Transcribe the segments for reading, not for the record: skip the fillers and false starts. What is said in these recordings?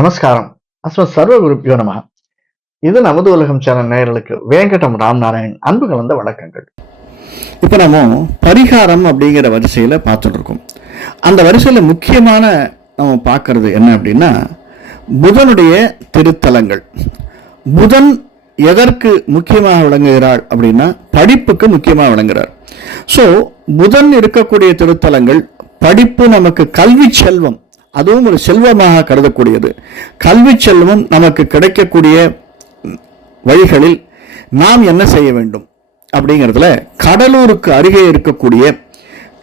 நமஸ்காரம். சர்வ குருப்பியோ நம. இது நமது உலகம் சேனல் நேயர்களுக்கு வேங்கடம் ராம்நாராயண் அன்பு கலந்த வணக்கங்கள். இப்போ நம்ம பரிகாரம் அப்படிங்கிற வரிசையில் பார்த்துட்டு இருக்கோம். அந்த வரிசையில் முக்கியமான நம்ம பார்க்கறது என்ன அப்படின்னா, புதனுடைய திருத்தலங்கள். புதன் எதற்கு முக்கியமாக விளங்குகிறாள் அப்படின்னா, படிப்புக்கு முக்கியமாக விளங்குகிறார். ஸோ புதன் இருக்கக்கூடிய திருத்தலங்கள் படிப்பு, நமக்கு கல்வி செல்வம், அதுவும் ஒரு செல்வமாக கருதக்கூடியது. கல்வி செல்வம் நமக்கு கிடைக்கக்கூடிய வழிகளில் நாம் என்ன செய்ய வேண்டும் அப்படிங்கிறதுல, கடலூருக்கு அருகே இருக்கக்கூடிய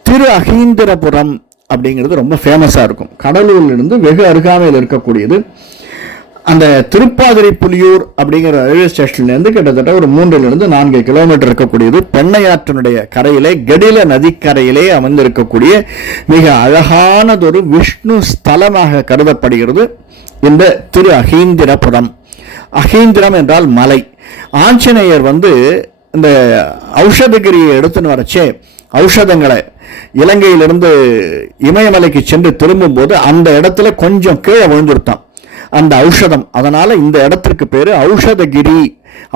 திரு அகீந்திரபுரம் அப்படிங்கிறது ரொம்ப ஃபேமஸாக இருக்கும். கடலூரிலிருந்து வெகு அருகாமையில் இருக்கக்கூடியது. அந்த திருப்பாதிரி புலியூர் அப்படிங்கிற ரயில்வே ஸ்டேஷன்லேருந்து கிட்டத்தட்ட ஒரு 3-4 கிலோமீட்டர் இருக்கக்கூடியது. பெண்ணையாற்றினுடைய கரையிலே, கெடில நதிக்கரையிலே அமர்ந்திருக்கக்கூடிய மிக அழகானதொரு விஷ்ணு ஸ்தலமாக கருதப்படுகிறது இந்த திரு அகீந்திரபுரம். அகீந்திரம் என்றால் மலை. ஆஞ்சநேயர் இந்த ஔஷதகிரியை எடுத்துன்னு வரச்சே, ஔஷதங்களை இலங்கையிலிருந்து இமயமலைக்கு சென்று திரும்பும்போது அந்த இடத்துல கொஞ்சம் கீழே விழுந்துருத்தான் அந்த ஔஷதம். அதனால இந்த இடத்திற்கு பேரு ஔஷதகிரி,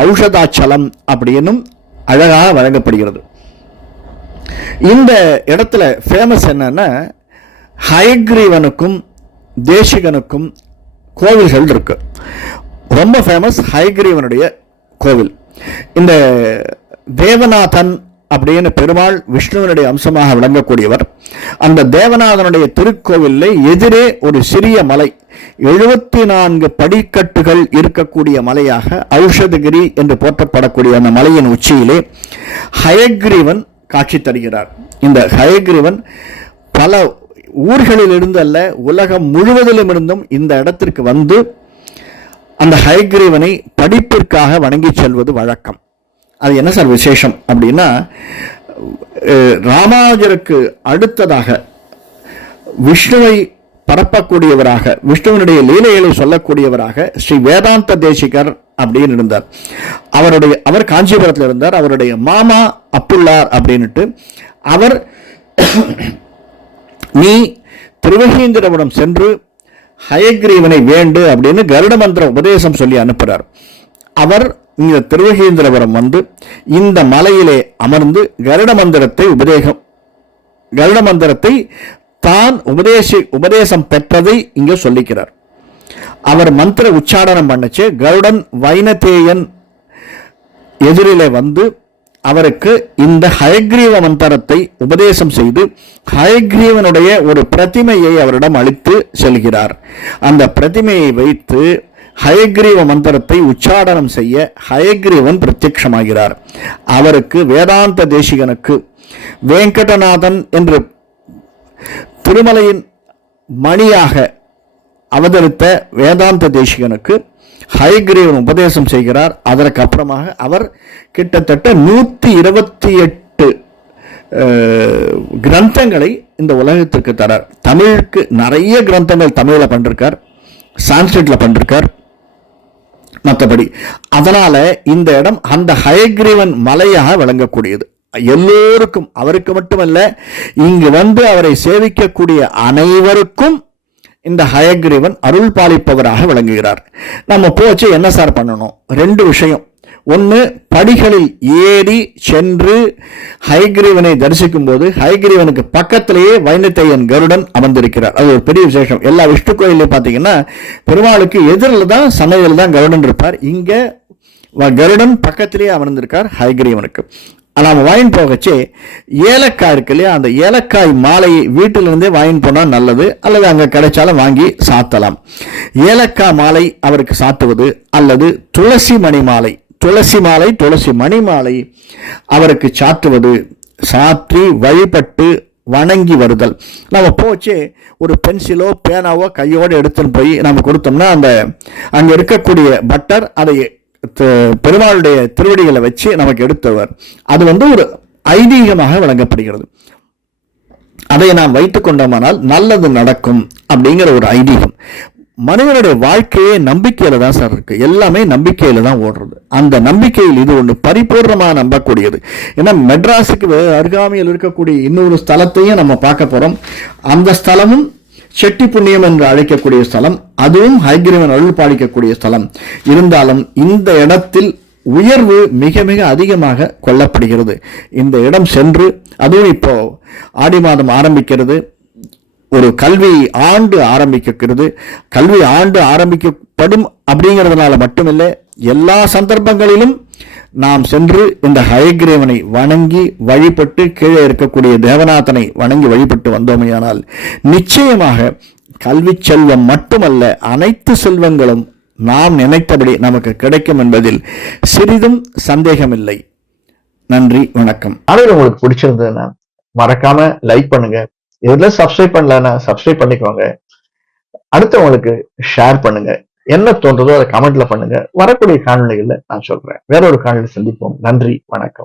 ஔஷதாச்சலம் அப்படின்னும் அழகாக வழங்கப்படுகிறது. இந்த இடத்துல ஃபேமஸ் என்னன்னா, ஹயக்ரீவனுக்கும் தேசிகனுக்கும் கோவில்கள் இருக்கு. ரொம்ப ஃபேமஸ் ஹயக்ரீவனுடைய கோவில். இந்த தேவநாதன் அப்படின்னு பெருமாள் விஷ்ணுவனுடைய அம்சமாக விளங்கக்கூடியவர். அந்த தேவநாதனுடைய திருக்கோவிலில் எதிரே ஒரு சிறிய மலை, 74 படிக்கட்டுகள் இருக்கக்கூடிய மலையாக ஔஷதகிரி என்று போற்றப்படக்கூடிய அந்த மலையின் உச்சியிலே ஹயக்ரீவன் காட்சி தருகிறார். இந்த ஹயக்ரீவன் பல ஊர்களிலிருந்து அல்ல, உலகம் முழுவதிலும் இருந்தும் இந்த இடத்திற்கு வந்து அந்த ஹயக்ரீவனை படிப்பிற்காக வணங்கி செல்வது வழக்கம். அது என்ன சார் விசேஷம் அப்படின்னா, ராமானுஜருக்கு அடுத்ததாக விஷ்ணுவை பரப்பக்கூடியவராக, விஷ்ணுவனுடைய லீலைகளை சொல்லக்கூடியவராக ஸ்ரீ வேதாந்த தேசிகர் அப்படின்னு இருந்தார். அவர் காஞ்சிபுரத்தில் இருந்தார். அவருடைய மாமா அப்புள்ளார் அப்படின்னுட்டு அவர், நீ திருவகீந்திரபுரம் சென்று ஹயக்ரீவனை வேண்டு அப்படின்னு கருட மந்திர உபதேசம் சொல்லி அனுப்புகிறார். அவர் இந்த திருவகீந்திரபுரம் வந்து இந்த மலையிலே அமர்ந்து கருட மந்திரத்தை தான் உபதேசம் பெற்றதை இங்கே சொல்லிக்கிறார். அவர் மந்திர உச்சாரணம் பண்ணச்சு, கருடன் வைனதேயன் எதிரிலே வந்து அவருக்கு இந்த ஹயக்ரீவ மந்திரத்தை உபதேசம் செய்து ஹயக்ரீவனுடைய ஒரு பிரதிமையை அவரிடம் அளித்து செல்கிறார். அந்த பிரதிமையை வைத்து ஹயக்ரீவ மந்திரத்தை உச்சாரணம் செய்ய ஹயக்ரீவன் பிரத்யட்சமாகிறார். அவருக்கு வேதாந்த தேசிகனுக்கு, வேங்கடநாதன் என்று திருமலையின் மணியாக அவதரித்த வேதாந்த தேசிகனுக்கு ஹயக்ரீவன் உபதேசம் செய்கிறார். அதற்கு அப்புறமாக அவர் கிட்டத்தட்ட 128 கிரந்தங்களை இந்த உலகத்திற்கு தரார். தமிழுக்கு நிறைய கிரந்தங்கள் தமிழில் பண்ணிருக்கார், சான்ஸ்கிரிட்ல பண்ணிருக்கார், மற்றபடி. அதனால இந்த இடம் அந்த ஹயக்ரீவன் மலையாக விளங்கக்கூடியது. எல்லோருக்கும், அவருக்கு மட்டுமல்ல, இங்கு வந்து அவரை சேவிக்கக்கூடிய அனைவருக்கும் இந்த ஹயக்ரீவன் அருள் பாலிப்பவராக விளங்குகிறார். நம்ம போச்சு என்ன சார் பண்ணணும்? 2 விஷயம். ஒன்று, படிகளில் ஏறி சென்று ஹயக்ரீவனை தரிசிக்கும் போது ஹயக்ரீவனுக்கு பக்கத்திலேயே வைனதேயன் கருடன் அமர்ந்திருக்கிறார். அது ஒரு பெரிய விசேஷம். எல்லா விஷ்ணு கோயிலையும் பார்த்தீங்கன்னா பெருமாளுக்கு எதிரில் தான், சன்னதியில் தான் கருடன் இருப்பார். இங்கே கருடன் பக்கத்திலேயே அமர்ந்திருக்கார் ஹயக்ரீவனுக்கு. நாம் வாயின் போகச்சே ஏலக்காய் இருக்கு இல்லையா, அந்த ஏலக்காய் மாலையை வீட்டிலிருந்தே வாயின் போனால் நல்லது, அல்லது அங்கே கிடைச்சாலும் வாங்கி சாத்தலாம். ஏலக்காய் மாலை அவருக்கு சாத்துவது, அல்லது துளசி மணி மாலை, துளசி மணி மாலை அவருக்கு சாற்றுவது, சாற்றி வழிபட்டு வணங்கி வருதல். நம்ம போச்சே ஒரு பென்சிலோ பேனாவோ கையோடு எடுத்துன்னு போய் நம்ம கொடுத்தோம்னா அந்த அங்கே இருக்கக்கூடிய பட்டர் அதை பெருமாளுடைய திருவடிகளை வச்சு நமக்கு எடுத்தவர். அது ஒரு ஐதீகமாக வழங்கப்படுகிறது. அதை நாம் வைத்துக் கொண்டோமானால் நல்லது நடக்கும் அப்படிங்கிற ஒரு ஐதீகம். மனிதனுடைய வாழ்க்கையே நம்பிக்கையில தான் சார் இருக்கு. எல்லாமே நம்பிக்கையில தான் ஓடுறது. அந்த நம்பிக்கையில் இது ஒன்று பரிபூர்ணமாக நம்பக்கூடியது. ஏன்னா மெட்ராஸுக்கு அருகாமையில் இருக்கக்கூடிய இன்னொரு ஸ்தலத்தையும் நம்ம பார்க்க போறோம். அந்த ஸ்தலமும் செட்டி புண்ணியம் என்று அழைக்கக்கூடிய ஸ்தலம், அதுவும் ஹயக்கிரீவன் அருள் பாலிக்கக்கூடிய ஸ்தலம். இருந்தாலும் இந்த இடத்தில் உயர்வு மிக மிக அதிகமாக கொள்ளப்படுகிறது. இந்த இடம் சென்று, அதுவும் இப்போ ஆடி மாதம் ஆரம்பிக்கிறது, ஒரு கல்வி ஆண்டு ஆரம்பிக்கிறது. கல்வி ஆண்டு ஆரம்பிக்கப்படும் அப்படிங்கிறதுனால மட்டுமில்லை, எல்லா சந்தர்ப்பங்களிலும் நாம் சென்று இந்த ஹயக்கிரீவனை வணங்கி வழிபட்டு, கீழே இருக்கக்கூடிய தேவநாதனை வணங்கி வழிபட்டு வந்தோமையானால் நிச்சயமாக கல்வி செல்வம் மட்டுமல்ல, அனைத்து செல்வங்களும் நாம் நினைத்தபடி நமக்கு கிடைக்கும் என்பதில் சிறிதும் சந்தேகமில்லை. நன்றி, வணக்கம். ஆனால் உங்களுக்கு பிடிச்சிருந்ததுன்னா மறக்காம லைக் பண்ணுங்க. இதுல சப்ஸ்கிரைப் பண்ணலன்னா சப்ஸ்கிரைப் பண்ணிக்கோங்க. அடுத்தவங்களுக்கு ஷேர் பண்ணுங்க. என்ன தோன்றதோ அதை கமெண்ட்ல பண்ணுங்க. வரக்கூடிய காணொளிகள்ல நான் சொல்றேன். வேற ஒரு காணொளி சந்திப்போம். நன்றி, வணக்கம்.